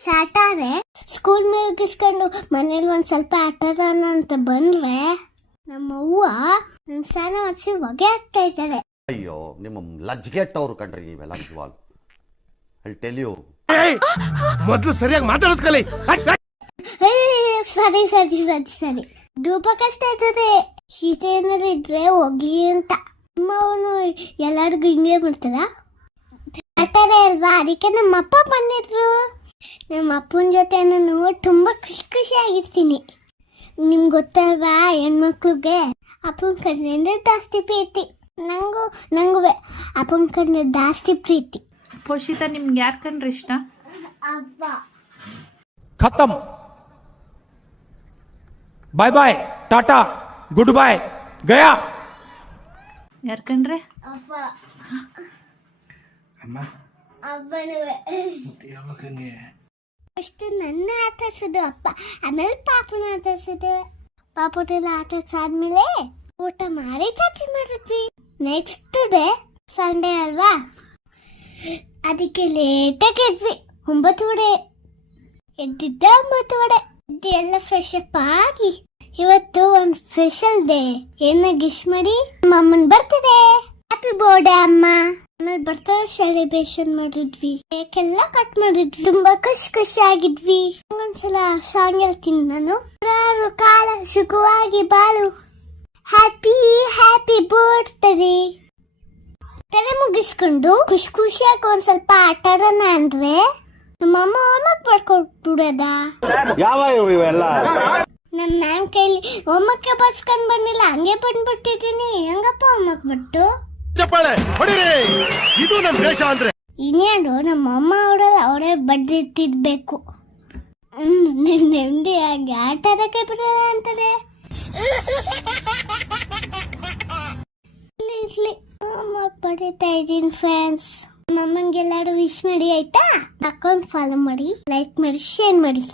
Saturday school ಮುಗಿಸ್ಕೊಂಡು ಮನೇಲಿ ಒಂದ್ ಸ್ವಲ್ಪ ಆಟಾಡೋಣ ಅಂತ ಬಂದ್ರೆ ನಮ್ಮವ್ವ ನನ್ ಸ್ನಾನ ಮಾಡಿಸಿ ಹೊಗೆ ಹಾಕ್ತಾ ಇದ್ದಾರೆ. ಅಯ್ಯೋ ನಿಮ್ಮ ಲಜ್ಗೆಟ್ಟವ್ರು ಕಣ್ರಿ ನೀವೆಲ್ಲ ನಿಜವಾಗ್. I tell you. ಮೊದಲು ಸರಿಯಾಗಿ ಮಾತಾಡೋದು ಕಲಿ. ಸರಿ ಸರಿ ಸರಿ ಸರಿ ಧೂಪ ಕಷ್ಟ ಇರ್ತದೆ, ಶೀತ ಏನಾದ್ರು ಇದ್ರೆ ಹೋಗ್ಲಿ ಅಂತ. ಅವನು ಎಲ್ಲರಿಗೂ ಹಿಂಗೆ ಮಾಡ್ತಾರ. ಸ್ಯಾಟರ್ಡೆ ಅಲ್ವಾ, ಅದಕ್ಕೆ ನಮ್ಮ ಅಪ್ಪ ಬಂದಿದ್ರು. ನಮ್ಮ ಅಪ್ಪನ ಜೊತೆ ನಾನು ತುಂಬಾ ಖುಷಿ ಆಗಿರ್ತೀನಿ. ನಿಮ್ಗೆ ಗೊತ್ತಲ್ವಾ, ಹೆಣ್ಮಕ್ಳಿಗೆ ಅಪ್ಪನ ಕಡೆ ಅಂದ್ರೆ ಜಾಸ್ತಿ ಪ್ರೀತಿ. ನಂಗೂ ಅಪ್ಪನ ಕಡೆ ಜಾಸ್ತಿ ಪ್ರೀತಿ. ಪೋಷಿತ ನಿಮ್ಗೆ ಯಾರ್ ಕಂಡ್ರೆ ಇಷ್ಟ? ಅಪ್ಪ. ಖತಮ್. ಬಾಯ್ ಬಾಯ್, ಟಾಟಾ, ಗುಡ್ ಬಾಯ್, ಗಯಾ. ಯಾರ್ ಕಂಡ್ರೆ? ಅಪ್ಪ. ಅಮ್ಮ ಅಷ್ಟು ನನ್ನ ಆಟಾಡ್ಸೋದು ಅಪ್ಪ, ಆಮೇಲೆ ಪಾಪನ ಆಟಾಡ್ಸೋದು. ಪಾಪನೆಲ್ಲ ಆಟಾಡ್ಸಾದ್ಮೇಲೆ ಊಟ ಮಾಡಿ ಚಾಚಿ ಮಾಡಿದ್ವಿ. ನೆಕ್ಸ್ಟ್ ಡೇ ಸಂಡೇ ಅಲ್ವಾ, ಅದಕ್ಕೆ ಲೇಟಾಗಿ ಎದ್ವಿ. 9 ಎದ್ದಿದ್ದ 9 ಎಲ್ಲ ಫ್ರೆಶ್ ಅಪ್ ಆಗಿ ಇವತ್ತು ಒಂದು ಸ್ಪೆಷಲ್ ಡೇ. ಏನ ಗಿಫ್ಟ್ ಮಾಡಿ ಅಮ್ಮನ್ ಬರ್ತದೆ. ಹ್ಯಾಪಿ ಬರ್ಡೇ ಅಮ್ಮ. ಆಮೇಲೆ ಬರ್ತಡೇ ಸೆಲೆಬ್ರೇಷನ್ ಮಾಡಿದ್ವಿ, ಕೇಕ್ ಎಲ್ಲ ಕಟ್ ಮಾಡಿದ್ವಿ, ತುಂಬಾ ಖುಷಿ ಆಗಿದ್ವಿ. ಒಂದ್ಸಲ ಸಾಂಗ್ ಹೇಳ್ತೀನಿ ನಾನು. ಕಾಲ ಸುಖವಾಗಿ ಬಾಳು, ಹ್ಯಾಪಿ ಹ್ಯಾಪಿ ಬರ್ತ್ಡೇ. ತಲೆ ಮುಗಿಸ್ಕೊಂಡು ಖುಷಿಯಾಗಿ ಒಂದ್ ಸ್ವಲ್ಪ ಆಟ ಆಡೋಣ ಅಂದ್ರೆ ನಮ್ಮಮ್ಮ ಹೋಮ್ವರ್ಕ್ ಬರ್ಕೊಟ್ಬಿಡದ. ಯಾವ ಇವೆಲ್ಲ ನನ್ನ ಮ್ಯಾಮ್ ಕೈಲಿ ಹೋಮ್ವರ್ಕ್ ಬರ್ಸ್ಕೊಂಡ್ ಬಂದಿಲ್ಲ, ಹಂಗೆ ಬಂದ್ಬಿಟ್ಟಿದ್ದೀನಿ. ಹಂಗಪ್ಪ ಹೋಮ್ವರ್ಕ್ ಬಿಟ್ಟು ಇದು ನಮ್ಮ ದೇಶ ಅಂದ್ರೆ ಇನ್ನೇನು ನಮ್ಮ ಅಮ್ಮ ಅವರಲ್ಲ, ಅವರೇ ಬಡ್ದಿಟ್ಟಿರ್ಬೇಕು. ನೆಮ್ಮದಿಯಾಗಿ ಆಟ ಆಡಕ್ಕೆ ಬಿಡಲ್ಲ ಅಂತಾರೆ. ಹೋಮ್ವರ್ಕ್ ಬರೀತಾ ಇದ್ದೀನಿ ಫ್ರೆಂಡ್ಸ್. ನಮ್ಮಂಗೆಲ್ಲಾರು ವಿಶ್ ಮಾಡಿ ಆಯ್ತಾ? ಅಕೌಂಟ್ ಫಾಲೋ ಮಾಡಿ, ಲೈಕ್ ಮಾಡಿ, ಶೇರ್ ಮಾಡಿ.